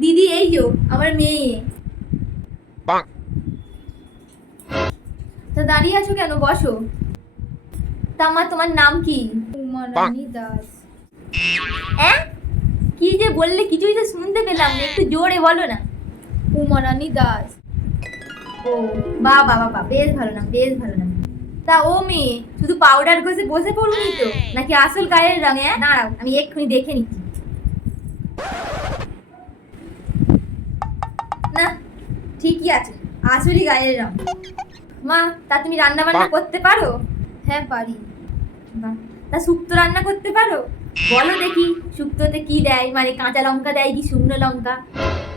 দিদি এই যো আমার মেয়ে। তা দাঁড়িয়ে আছো কেন, বসো। তা মা তোমার নাম কি? উমা রানী দাস। হ্যাঁ, কি যে বললে কিছুই তো শুনতে পেলাম না, একটু জোরে বলো না। উমা রানী দাস। ও বাহ বাহ বাহ, বেশ ভালো নাম, বেশ ভালো নাম। তা ও মেয়ে শুধু পাউডার ঘষে বসে পড়ুনি তো, নাকি আসল গায়ের রং? দাঁড়াও আমি এক্ষুনি দেখে নিচ্ছি। না, ঠিকই আছে, আসলই গায়ের রং। মা তা তুমি রান্না বান্না করতে পারো? হ্যাঁ পারি। বাহ, তা শুক্তো রান্না করতে পারো? বলো দেখি, শুক্তোতে কি দেয়, মানে কাঁচা লঙ্কা দেয় কি শুকনো লঙ্কা?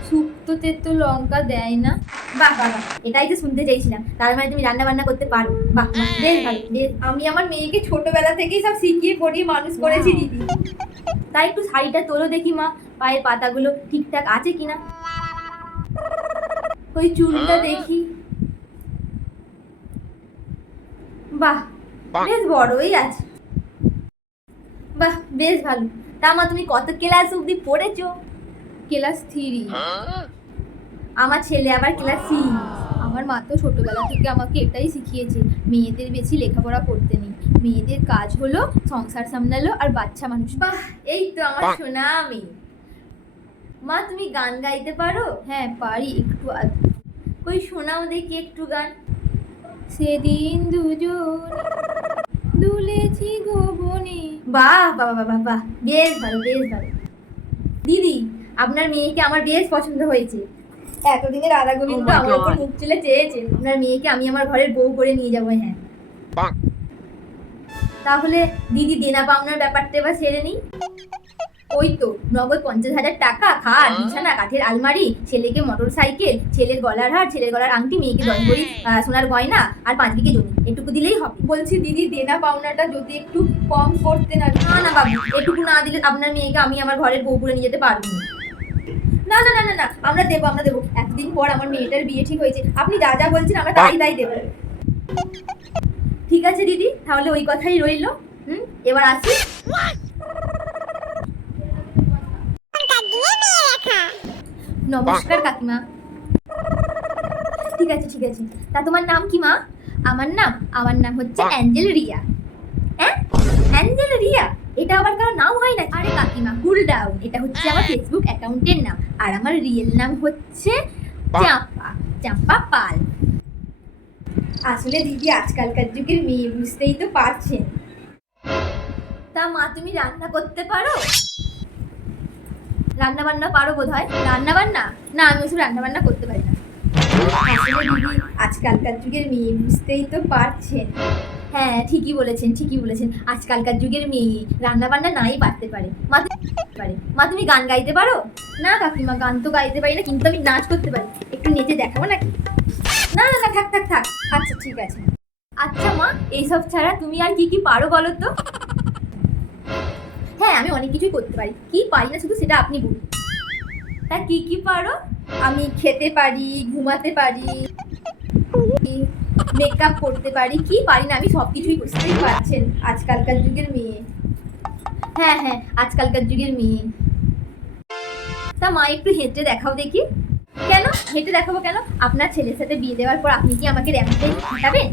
শুক্তোতে তো লঙ্কা দেয় না। বাহ বাহ বাহ, এটাই তো শুনতে চাইছিলাম, তার মানে তুমি রান্না বান্না করতে পারো। বাহ বাহ, বেশ ভালো বেশ। আমি আমার মেয়েকে ছোটবেলা থেকেই সব শিখিয়ে পড়িয়ে মানুষ করেছি দিদি। তাই একটু শাড়িটা তোলো দেখি মা, পায়ের পাতাগুলো ঠিকঠাক আছে কিনা। ওই চুলটা দেখি। বাহ, বেশ বড়ই আছে। বাহ বেশ ভালো। তা মা তুমি কত ক্লাস অবধি পড়েছো? ক্লাস 3। আমার ছেলে আবার ক্লাস 6। আমার মা তো ছোটবেলা থেকে আমাকে এটাই শিখিয়েছে, মেয়েদের বেশি লেখাপড়া করতে নেই, মেয়েদের কাজ হলো সংসার সামলালো আর বাচ্চা মানুষ। বাহ, এই তো আমার সোনা মেয়ে। মা তুমি গান গাইতে পারো? হ্যাঁ পারি একটু কই শোনাও দেখি একটু গান। সেদিন দুজন দুলেছি গোবনে। বাহ বাহ বাহ বাহ বাহ, বেশ ভালো বেশ ভালো। দিদি আপনার মেয়েকে আমার বেশ পছন্দ হয়েছে। এতদিনের রাধা গোবিন্দ আমার উপর মুখ তুলে চেয়েছে, আপনার মেয়েকে আমি আমার ঘরের বউ করে নিয়ে যাবো। হ্যাঁ, তাহলে দিদি দেনা পাওনার ব্যাপারটা এবার সেরে নিই। ওই তো নগদ 50,000 টাকা, খাট বিছানা কাঠের আলমারি, ছেলেকে মোটর সাইকেল, ছেলের গলার হার, ছেলের গলার আংটি, মেয়েকে 10 ভরি সোনার গয়না আর 5 বিঘে জমি, এটুকু দিলেই হবে। বলছি দিদি দেনা পাওনাটা যদি একটু কম করতে না। না না বাবু, এটুকু না দিলে আপনার মেয়েকে আমি আমার ঘরের বউ করে নিয়ে যেতে পারবো না। না না না না না, আমরা দেবো আমরা দেবো। এতদিন পর আমার মেয়েটার বিয়ে ঠিক হয়েছে, আপনি যা যা বলছেন আমরা তাই তাই দেবো। ঠিক আছে দিদি, তাহলে ওই কথাই রইলো। এবার আসি। নমস্কার কাকিমা। ঠিক আছে ঠিক আছে। তা তোমার নাম কি মা? আমার নাম হচ্ছে অ্যাঞ্জেল রিয়া। হ্যাঁ, অ্যাঞ্জেল রিয়া, এটা আবার কারো নাম হয় না? আরে কাকিমা কুল ডাউন, এটা হচ্ছে আমার ফেসবুক অ্যাকাউন্টের নাম, আর আমার রিয়েল নাম হচ্ছে চাম্পা, চাম্পা পাল। আসলে দিদি আজকালকার যুগের মেয়ে, বুঝতেই তো পারছেন। তা মা তুমি রান্না করতে পারো? রান্না বান্না পারো বোধ হয়। রান্না বান্না না, আমি ওসব রান্না বান্না করতে পারি না। আসলে দিদি আজকালকার যুগের মেয়ে, বুঝতেই তো পারছেন। হ্যাঁ ঠিকই বলেছেন ঠিকই বলেছেন, আজকালকার যুগের মেয়ে রান্না বান্না নাই পারতে পারে। মা তুমি গান গাইতে পারো? না কাকিমা, গান তো গাইতে পারি না, কিন্তু আমি নাচ করতে পারি। একটু নেচে দেখাবো নাকি? না না না, থাক থাক থাক। আচ্ছা ঠিক আছে। আচ্ছা মা, এইসব ছাড়া তুমি আর কি কি পারো বলো তো? হ্যাঁ আমি অনেক কিছুই করতে পারি, কি পারি না শুধু সেটা আপনি বলুন। তা কি কি পারো? আমি খেতে পারি, ঘুমাতে পারি, মেকআপ করতে পারি, কি পারি না আমি সব কিছুই। বুঝতেই পারছেন আজকালকার যুগের মেয়ে। হ্যাঁ হ্যাঁ, আজকালকার যুগের মেয়ে। তা মা একটু হেঁটে দেখাও দেখি। কেন হেঁটে দেখাবো কেন? আপনার ছেলের সাথে বিয়ে দেওয়ার পর আপনি কি আমাকে র্যাম্পে হাঁটাবেন?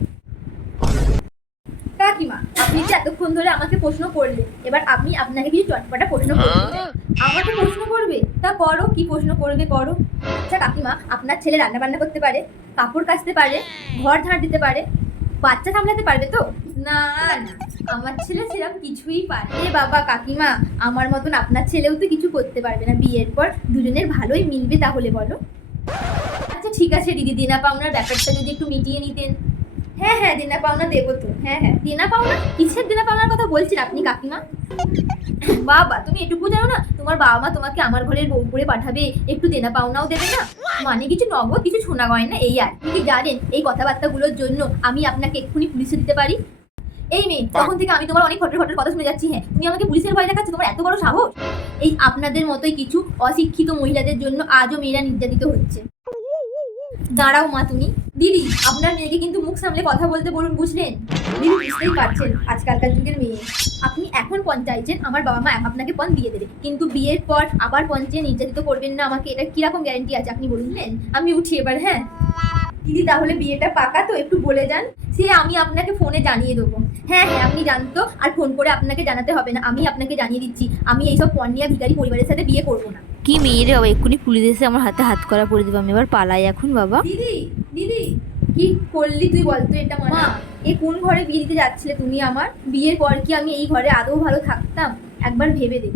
কাকিমা আপনি যে এতক্ষণ ধরে আমাকে প্রশ্ন করলেন, এবার আপনি আপনাকে কিছু চটপটা প্রশ্ন করবেন। আমাকে প্রশ্ন করবে? তা করো, কি প্রশ্ন করবে করো। আচ্ছা কাকিমা, আপনার ছেলে রান্না বান্না করতে পারে, কাপড় কাচতে পারে, ঘর ঝাড় দিতে পারে, বাচ্চা সামলাতে পারবে তো? না না, আমার ছেলে সেরকম কিছুই পারে। এ বাবা কাকিমা, আমার মতন আপনার ছেলেও তো কিছু করতে পারবে না, বিয়ের পর দুজনের ভালোই মিলবে তাহলে বলো। আচ্ছা ঠিক আছে দিদি, দেনা পাওনার ব্যাপারটা যদি একটু মিটিয়ে নিতেন। হ্যাঁ হ্যাঁ, দেনা পাওনা দেবো তো। হ্যাঁ হ্যাঁ, দেনা পাওনা? কিসের দেনা পাওনার কথা বলছেন আপনি কাকিমা? বাবা তুমি এটুকু জানো না, তোমার বাবা মা তোমাকে আমার ঘরের বউ করে পাঠাবে, একটু দেনা পাওনাও দেবে না? মানে কিছু নগদ কিছু শোনা গয়না এই আর কি জানেন? এই কথাবার্তাগুলোর জন্য আমি আপনাকে এক্ষুনি পুলিশে দিতে পারি। এই মেয়ে, তখন থেকে আমি তোমার অনেক ঘটের ঘটের কথা শুনে যাচ্ছি। হ্যাঁ, তুমি আমাকে পুলিশের ভয় দেখাচ্ছ, তোমার এত বড় সাহস? এই আপনাদের মতোই কিছু অশিক্ষিত মহিলাদের জন্য আজও মেয়েরা নির্যাতিত হচ্ছে। দাঁড়াও মা তুমি। দিদি আপনার মেয়েকে কিন্তু মুখ সামলে কথা বলতে বলুন, বুঝলেন? দিদি বুঝতেই পারছেন আজকালকার যুগের মেয়ে। আপনি এখন পণ চাইছেন, আমার বাবা মা আপনাকে পণ দিয়ে দেবে, কিন্তু বিয়ের পর আবার পণ চেয়ে নির্যাতিত করবেন না আমাকে, এটা কিরকম গ্যারেন্টি আছে আপনি বলুন? আমি উঠি এবার। হ্যাঁ দিদি, তাহলে বিয়েটা পাকা তো? একটু বলে যান। সে আমি আপনাকে ফোনে জানিয়ে দেবো। হ্যাঁ হ্যাঁ, আপনি জানতো, আর ফোন করে আপনাকে জানাতে হবে না, আমি আপনাকে জানিয়ে দিচ্ছি, আমি এইসব পণ্যিয়া ভিখারি পরিবারের সাথে বিয়ে করবো না। কি মেয়ে রে বাবা, এক্ষুনি পুলিশ এসে আমার হাতে হাত করা পড়ে দেবো, আমি এবার পালাই এখন বাবা। দিদি দিদি, কি করলি তুই বলতো এটা? মা, এ কোন ঘরে বিয়ে দিতে যাচ্ছিলে তুমি আমার? বিয়ের পর কি আমি এই ঘরে আদৌ ভালো থাকতাম? একবার ভেবে দেখ।